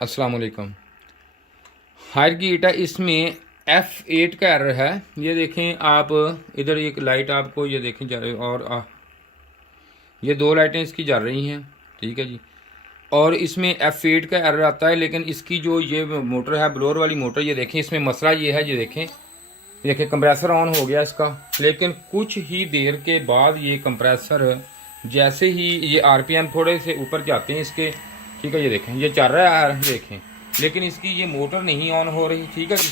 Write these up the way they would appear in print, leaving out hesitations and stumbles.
अस्सलाम वालेकुम। हायर की ईटा इसमें F8 का एरर है। ये देखें आप, इधर एक लाइट आपको ये देखें जा रही, और ये दो लाइटें इसकी जल रही हैं, ठीक है जी। और इसमें F8 का एरर आता है, लेकिन इसकी जो ये मोटर है, ब्लोअर वाली मोटर, ये देखें इसमें मसला ये है, ये देखें कंप्रेसर ऑन हो गया इसका, लेकिन कुछ ही देर के बाद ये कंप्रेसर जैसे ही ये RPM थोड़े से ऊपर जाते हैं इसके, ठीक है, ये देखें ये चल रहा है, देखें, लेकिन इसकी ये मोटर नहीं ऑन हो रही, ठीक है जी।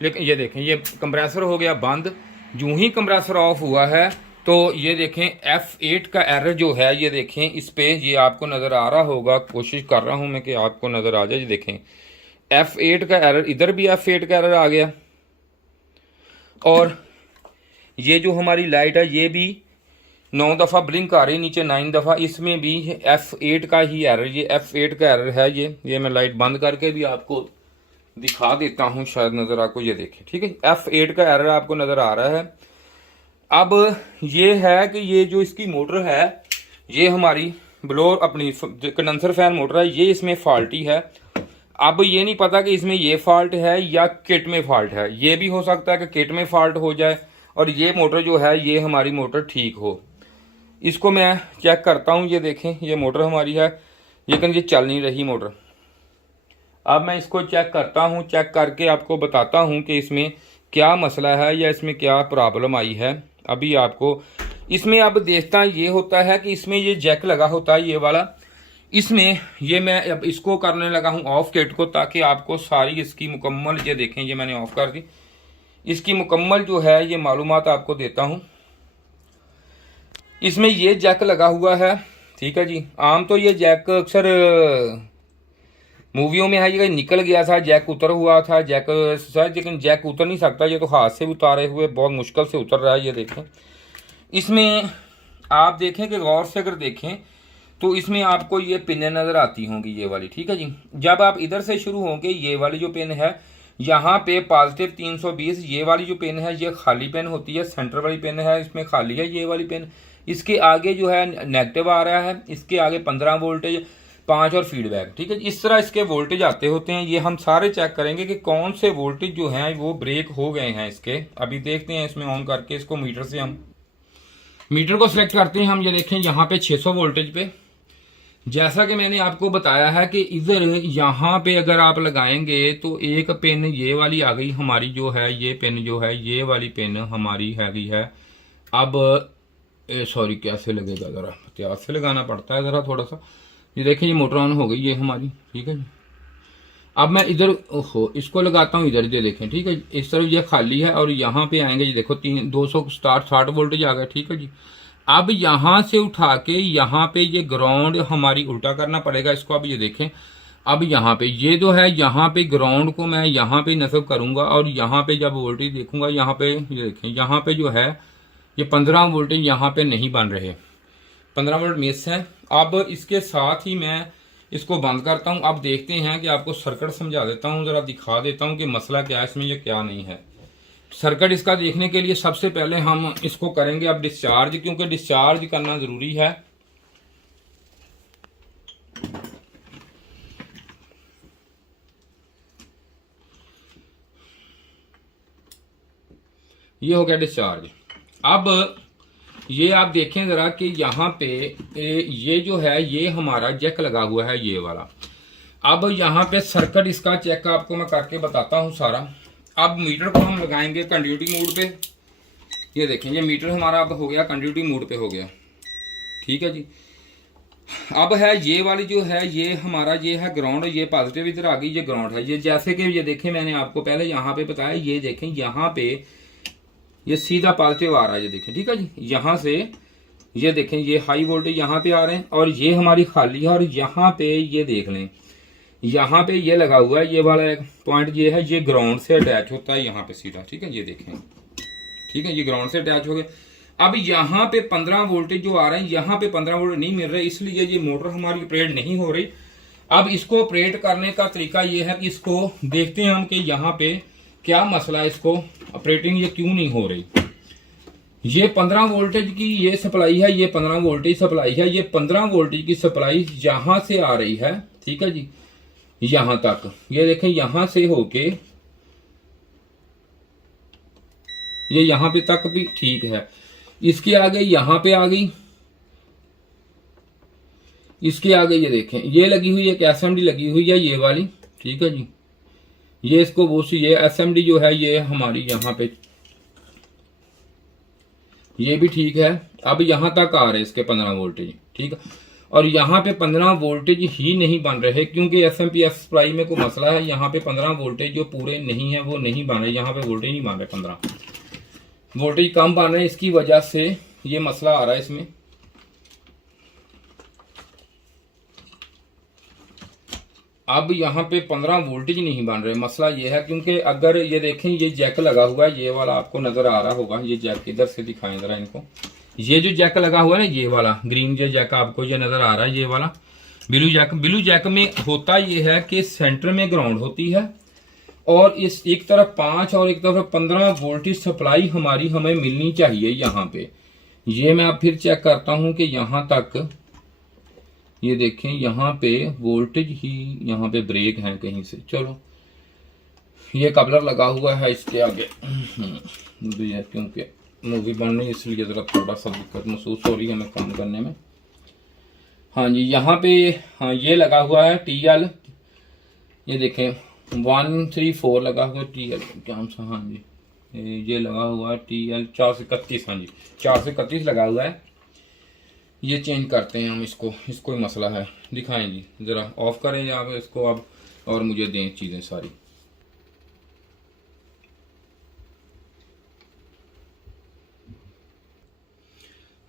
लेकिन ये देखें ये कंप्रेसर हो गया बंद। यूं ही कंप्रेसर ऑफ हुआ है तो ये देखें F8 का एरर जो है, ये देखें इस पे, ये आपको नज़र आ रहा होगा, कोशिश कर रहा हूं मैं कि आपको नज़र आ जाए। ये देखें F8 का एरर, इधर भी F8 का एरर आ गया, और ये जो हमारी लाइट है ये भी 9 दफ़ा ब्लिंक आ रही, नीचे 9 दफ़ा, इसमें भी F8 का ही एरर, ये F8 का एरर है। ये मैं लाइट बंद करके भी आपको दिखा देता हूं, शायद नज़र आपको, ये देखें, ठीक है, F8 का एरर आपको नज़र आ रहा है। अब ये है कि ये जो इसकी मोटर है, ये हमारी ब्लोअर अपनी कंडेंसर फैन मोटर है, ये इसमें फॉल्टी है। अब ये नहीं पता कि इसमें ये फॉल्ट है या किट में फॉल्ट है, ये भी हो सकता है कि किट में फॉल्ट हो जाए और ये मोटर जो है ये हमारी मोटर ठीक हो। इसको मैं चेक करता हूँ, ये देखें ये मोटर हमारी है, लेकिन ये चल नहीं रही मोटर। अब मैं इसको चेक करता हूँ, चेक करके आपको बताता हूँ कि इसमें क्या मसला है या इसमें क्या प्रॉब्लम आई है। अभी आपको इसमें अब देखता ये होता है कि इसमें ये जैक लगा होता है, ये वाला, इसमें ये मैं अब इसको करने लगा हूँ ऑफ किट को, ताकि आपको सारी इसकी मुकम्मल, ये देखें ये मैंने ऑफ कर दी, इसकी मुकम्मल जो है ये मालूमात आपको देता हूँ। इसमें ये जैक लगा हुआ है, ठीक है जी। आम तो ये जैक अक्सर मूवियों में है, ये निकल गया था, जैक उतर हुआ था, जैक शायद, लेकिन जैक उतर नहीं सकता, ये तो हाथ से उतारे हुए बहुत मुश्किल से उतर रहा है। ये देखें इसमें आप देखें कि गौर से अगर देखें तो इसमें आपको ये पिनें नज़र आती होंगी, ये वाली, ठीक है जी। जब आप इधर से शुरू होंगे, ये वाली जो पिन है यहाँ पे पॉजिटिव 320, ये वाली जो पिन है ये खाली पिन होती है, सेंटर वाली पिन है इसमें खाली है, ये वाली पिन। इसके आगे जो है नेगेटिव आ रहा है, इसके आगे 15 वोल्टेज 5 और फीडबैक, ठीक है। इस तरह इसके वोल्टेज आते होते हैं। ये हम सारे चेक करेंगे कि कौन से वोल्टेज जो हैं वो ब्रेक हो गए हैं इसके। अभी देखते हैं इसमें ऑन करके इसको, मीटर से हम मीटर को सिलेक्ट करते हैं। हम ये देखें यहाँ पे 600 वोल्टेज पे, जैसा कि मैंने आपको बताया है कि इधर यहाँ पे अगर आप लगाएंगे तो एक पिन ये वाली आ गई हमारी, जो है ये पिन जो है, ये वाली पिन हमारी हैगी है। अब सॉरी, कैसे लगेगा, ज़रा एहतियात से लगाना पड़ता है ज़रा थोड़ा सा। ये देखें ये मोटर ऑन हो गई ये हमारी, ठीक है जी। अब मैं इधर इसको लगाता हूँ, इधर ये देखें, ठीक है, इस तरफ ये खाली है और यहाँ पे आएंगे, ये देखो 260 वोल्टेज आ गया, ठीक है जी। अब यहाँ से उठा के यहाँ पे ये ग्राउंड हमारी उल्टा करना पड़ेगा इसको। अब ये देखें, अब यहाँ पे ये जो है, यहाँ पे ग्राउंड को मैं यहाँ पे नस्ब करूंगा और यहाँ पे जब वोल्टेज देखूंगा, यहाँ पे ये देखें, यहाँ पे जो है ये 15 वोल्टेज यहाँ पे नहीं बन रहे, 15 वोल्ट मिस है। अब इसके साथ ही मैं इसको बंद करता हूं। अब देखते हैं कि आपको सर्किट समझा देता हूं, जरा दिखा देता हूं कि मसला क्या है इसमें, ये क्या नहीं है। सर्किट इसका देखने के लिए सबसे पहले हम इसको करेंगे अब डिस्चार्ज, क्योंकि डिस्चार्ज करना जरूरी है। ये हो गया डिस्चार्ज। अब ये आप देखें जरा कि यहाँ पे ये जो है ये हमारा जैक लगा हुआ है, ये वाला। अब यहाँ पे सर्किट इसका चेक आपको मैं करके बताता हूँ सारा। अब मीटर को हम लगाएंगे कंटिन्यूटी मोड पे। ये देखें ये मीटर हमारा अब हो गया कंटिन्यूटी मोड पे हो गया, ठीक है जी। अब है ये वाली जो है, ये हमारा ये है ग्राउंड, ये पॉजिटिव इधर आ गई, ये ग्राउंड है। ये जैसे कि ये देखें मैंने आपको पहले यहाँ पे बताया, ये देखें यहाँ पे ये सीधा पॉजिटिव आ रहा है, ये देखें, ठीक है जी। यहाँ से ये देखें ये हाई वोल्टेज यहाँ पे आ रहे हैं और ये हमारी खाली है। और यहाँ पे ये देख लें, यहाँ पे ये लगा हुआ है, ये वाला एक पॉइंट ये है, ये ग्राउंड से अटैच होता है यहाँ पे सीधा, ठीक है, ये देखें, ठीक है, ये ग्राउंड से अटैच हो गए। अब यहाँ पे 15 वोल्टेज जो आ रहे हैं, यहाँ पे 15 वोल्ट नहीं मिल रहे, इसलिए ये मोटर हमारी ऑपरेट नहीं हो रही। अब इसको ऑपरेट करने का तरीका ये है कि इसको देखते हैं हम कि यहाँ पे क्या मसला है, इसको ऑपरेटिंग ये क्यों नहीं हो रही। ये 15 वोल्टेज की ये सप्लाई है, ये 15 वोल्टेज सप्लाई है, ये 15 वोल्टेज की सप्लाई यहां से आ रही है, ठीक है जी। यहां तक, ये देखें यहां से होके ये यहां पे तक भी ठीक है। इसके आगे यहां पे आ गई, इसके आगे ये देखें ये लगी हुई एक एसएमडी लगी हुई है ये वाली, ठीक है जी। ये इसको वो सी ये एसएमडी जो है ये हमारी यहाँ पे ये भी ठीक है। अब यहां तक आ रहे इसके 15 वोल्टेज, ठीक है। और यहाँ पे 15 वोल्टेज ही नहीं बन रहे क्योंकि एसएमपीएस सप्लाई में कोई मसला है। यहाँ पे 15 वोल्टेज जो पूरे नहीं है वो नहीं बन रहे, यहाँ पे वोल्टेज नहीं बन रहे, 15 वोल्टेज कम बन रहे हैं, इसकी वजह से ये मसला आ रहा है इसमें। अब यहाँ पे 15 वोल्टेज नहीं बन रहे, मसला ये है क्योंकि अगर ये देखें ये जैक लगा हुआ है, ये वाला आपको नजर आ रहा होगा, ये जैक इधर से दिखाएं जरा इनको, ये जो जैक लगा हुआ है ना ये वाला ग्रीन जो जैक आपको ये नजर आ रहा है, ये वाला ब्लू जैक। ब्लू जैक में होता ये है कि सेंटर में ग्राउंड होती है और इस एक तरफ 5 और एक तरफ 15 वोल्टेज सप्लाई हमारी हमें मिलनी चाहिए यहाँ पे। ये मैं अब फिर चेक करता हूँ कि यहाँ तक ये देखें यहाँ पे वोल्टेज ही यहाँ पे ब्रेक है कहीं से। चलो ये कपलर लगा हुआ है इसके आगे क्योंकि मूवी बन रही इसलिए जरा थोड़ा सा दिक्कत महसूस हो रही है हमें काम करने में। हाँ जी यहाँ पे हाँ ये लगा हुआ है TL, ये देखें 134 लगा हुआ है TL क्या सा, हाँ जी ये लगा हुआ है TL 431, हाँ जी 431 लगा हुआ है। ये चेंज करते हैं हम इसको, इसको ही मसला है। दिखाएं जी जरा ऑफ करें आप इसको अब और मुझे दें चीजें सारी।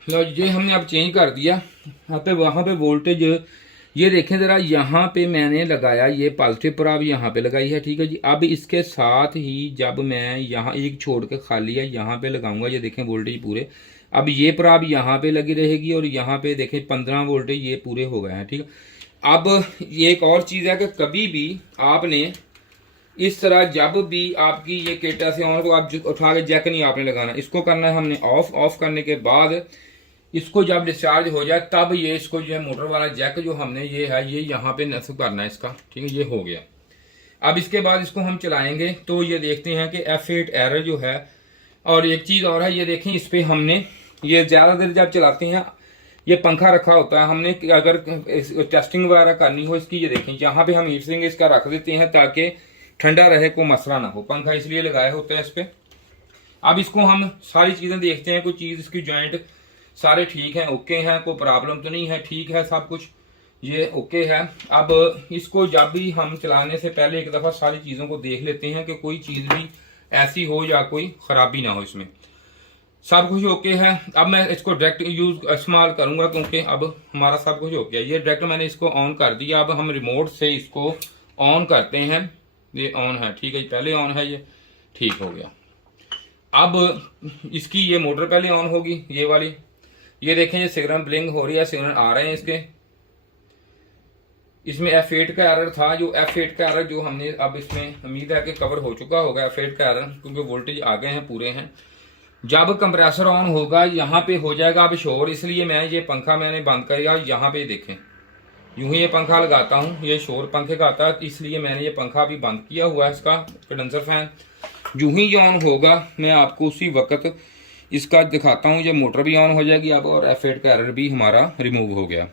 लो ये हमने अब चेंज कर दिया। यहाँ पे वहां पे वोल्टेज ये देखें जरा, यहाँ पे मैंने लगाया ये पॉजिटिव पर अब यहाँ पे लगाई है, ठीक है जी। अब इसके साथ ही जब मैं यहाँ एक छोड़ के खाली है यहाँ पे लगाऊंगा, ये देखें वोल्टेज पूरे अब ये प्रॉब यहाँ पे लगी रहेगी और यहाँ पे देखें 15 वोल्टेज ये पूरे हो गए हैं, ठीक है। अब ये एक और चीज़ है कि कभी भी आपने इस तरह जब भी आपकी ये किट ऐसे ऑन हो आप उठा के जैक नहीं आपने लगाना, इसको करना है हमने ऑफ करने के बाद इसको जब डिस्चार्ज हो जाए तब ये इसको जो है मोटर वाला जैक जो हमने ये है ये यहाँ पे नस्ब करना है इसका, ठीक है। ये हो गया। अब इसके बाद इसको हम चलाएंगे तो ये देखते हैं कि F8 एरर जो है। और एक चीज और है, ये देखें इस पे हमने ये ज्यादा देर जब चलाते हैं ये पंखा रखा होता है, हमने अगर टेस्टिंग वगैरह करनी हो इसकी, ये देखें यहाँ पे हम हीट सिंक इसका रख देते हैं ताकि ठंडा रहे, कोई मसला ना हो। पंखा इसलिए लगाया होता है इस पे। अब इसको हम सारी चीजें देखते हैं, कोई चीज इसकी जॉइंट सारे ठीक हैं, ओके हैं, कोई प्रॉब्लम तो नहीं है, ठीक है सब कुछ ये ओके है। अब इसको जब भी हम चलाने से पहले एक दफा सारी चीजों को देख लेते हैं कि कोई चीज भी ऐसी हो या कोई खराबी ना हो, इसमें सब कुछ ओके है। अब मैं इसको डायरेक्ट यूज इस्तेमाल करूंगा क्योंकि अब हमारा सब कुछ हो गया। ये डायरेक्ट मैंने इसको ऑन कर दिया। अब हम रिमोट से इसको ऑन करते हैं, ये ऑन है, ठीक है, पहले ऑन है, ये ठीक हो गया। अब इसकी ये मोटर पहले ऑन होगी ये वाली, ये देखें ये सिग्नल ब्लिंक हो रही है, सिग्नल आ रहे हैं इसके। इसमें F8 का एरर था, जो F8 का एरर जो हमने अब इसमें उम्मीद है कि कवर हो चुका होगा F8 का एरर, क्योंकि वोल्टेज आ गए हैं पूरे हैं। जब कंप्रेसर ऑन होगा यहाँ पे हो जाएगा अब शोर, इसलिए मैं ये पंखा मैंने बंद किया। यहाँ पे देखें यूं ही ये पंखा लगाता हूँ, ये शोर पंखे का आता है, इसलिए मैंने ये पंखा अभी बंद किया हुआ है इसका कंडेंसर फैन। यूं ही ये ऑन होगा मैं आपको उसी वक्त इसका दिखाता हूँ, ये मोटर भी ऑन हो जाएगी अब और F8 का एरर भी हमारा रिमूव हो गया।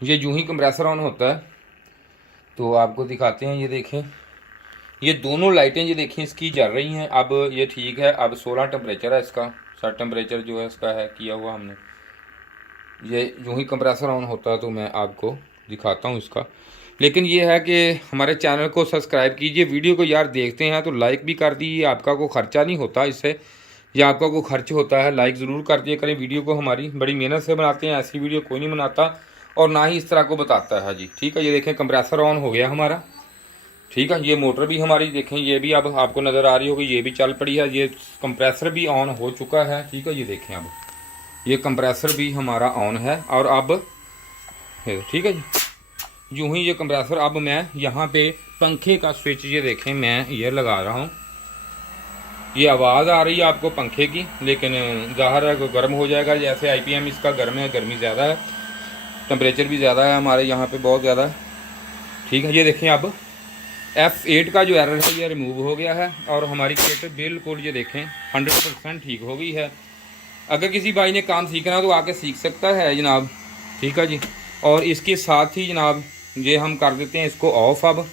ये यूं ही कंप्रेसर ऑन होता है तो आपको दिखाते हैं। ये देखें ये दोनों लाइटें ये देखें इसकी जल रही हैं। अब ये ठीक है, अब 16 टेम्परेचर है इसका, सेट टेम्परेचर जो है इसका है किया हुआ हमने। ये यूं ही कंप्रेसर ऑन होता है तो मैं आपको दिखाता हूँ इसका। लेकिन ये है कि हमारे चैनल को सब्सक्राइब कीजिए, वीडियो को यार देखते हैं तो लाइक भी कर दीजिए, आपका कोई खर्चा नहीं होता इससे, या आपका कोई खर्च होता है लाइक ज़रूर कर दिया करें। वीडियो को हमारी बड़ी मेहनत से बनाते हैं, ऐसी वीडियो कोई नहीं बनाता और ना ही इस तरह को बताता है जी, ठीक है। ये देखें कंप्रेसर ऑन हो गया हमारा, ठीक है। ये मोटर भी हमारी देखें ये भी अब आपको नज़र आ रही होगी, ये भी चल पड़ी है, ये कंप्रेसर भी ऑन हो चुका है, ठीक है। ये देखें अब ये कंप्रेसर भी हमारा ऑन है और अब ठीक है जी। यूं ही ये कंप्रेसर, अब मैं यहाँ पे पंखे का स्विच ये देखें मैं ये लगा रहा हूँ, ये आवाज़ आ रही है आपको पंखे की, लेकिन ज़ाहिर है गर्म हो जाएगा, जैसे IPM इसका गर्म है, गर्मी ज़्यादा है टेम्परेचर भी ज़्यादा है हमारे यहाँ पे, बहुत ज़्यादा। ठीक है, ये देखें अब F8 का जो एरर है ये रिमूव हो गया है और हमारी किट बिल्कुल ये देखें 100% ठीक हो गई है। अगर किसी भाई ने काम सीखना है तो आके सीख सकता है जनाब। ठीक है जी, और इसके साथ ही जनाब ये हम कर देते हैं इसको ऑफ। अब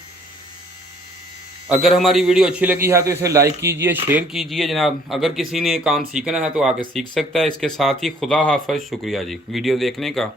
अगर हमारी वीडियो अच्छी लगी है तो इसे लाइक कीजिए, शेयर कीजिए जनाब। अगर किसी ने काम सीखना है तो आके सीख सकता है। इसके साथ ही खुदा हाफ़िज़, शुक्रिया जी वीडियो देखने का।